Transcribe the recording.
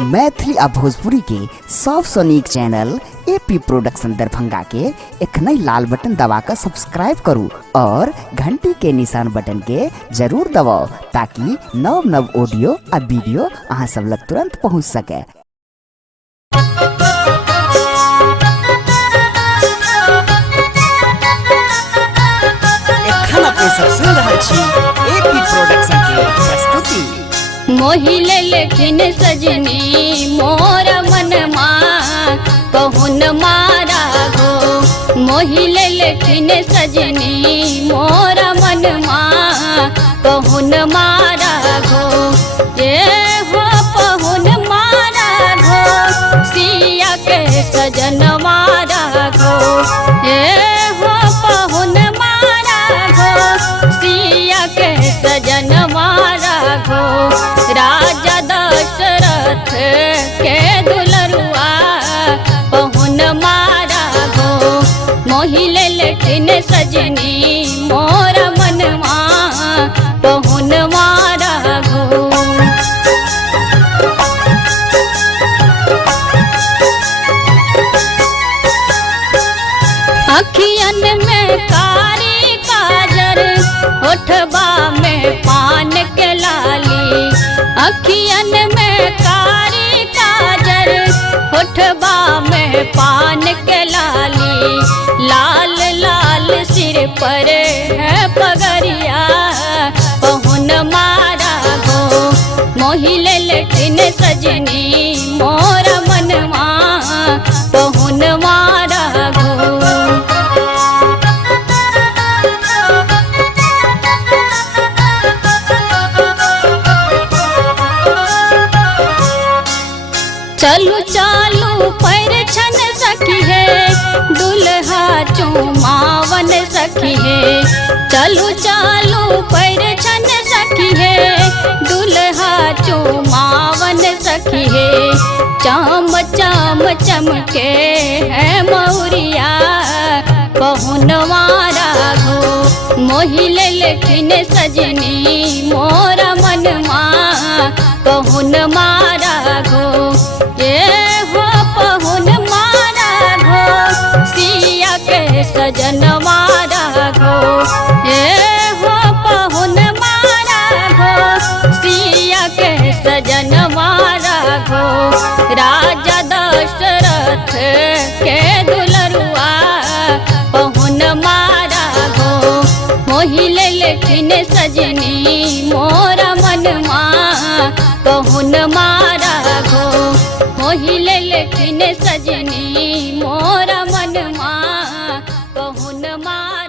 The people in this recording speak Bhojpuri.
मैथिली आ भोजपुरी के सबसे नीक चैनल एपी प्रोडक्शन दरभंगा के एखनई लाल बटन दबाकर सब्सक्राइब करू और घंटी के निशान बटन के जरूर दबाओ ताकि नव नव ऑडियो आ वीडियो अहाँ सब लग तुरंत पहुँच सके। सब सुन रहा छी एपी प्रोडक्शन के प्रस्तुति। मोहिले लेकिन सजनी मोर मनमा कहून मारा गो, मोहिले लेकिन सजनी मोर मनमा कहून मारा गो, ये हो पहुन मारा गो सिया के सजन मारा गो, ये हो पहुन सिया के सजन मारा गो, राजा दशरथ के दुलरुआ पहुन मारा गो, मोहिले लेकिन सजनी मोर मनवा पहुन मारा गो। अखियन में कारी काजर होठबा में पान के लाली, अखियन में कारी काजर होठबा में पान के लाली, लाल लाल सिर पर है पगड़िया पहुन मारा गो, मोहिले लेकिन सजनी मोर मनवा पहुन मारा गो। चलू चालू पैर छन सखी है दुल्हा चुमावन सखी है, चलू चालू पैर छन सखी है दुल्हा चुमावन सखी है, चाम चाम चमके है मौरिया पहुन मारा गो, मोहिले लेकिन सजनी मोर मनवा पहुन मारा गो, ये हो पहुन मारा गो सिया के सजन मारा गो, ये हो पहुन मारा गो सिया के सजन मारा गो, राजा दशरथ के दुलरुआ पहुन मारा गो, मोहिले लेकिन सजनी मोर मनवा पहुन मारा गो, मोहिले लेकिन सजनी मोर मनवा पहुन मारा।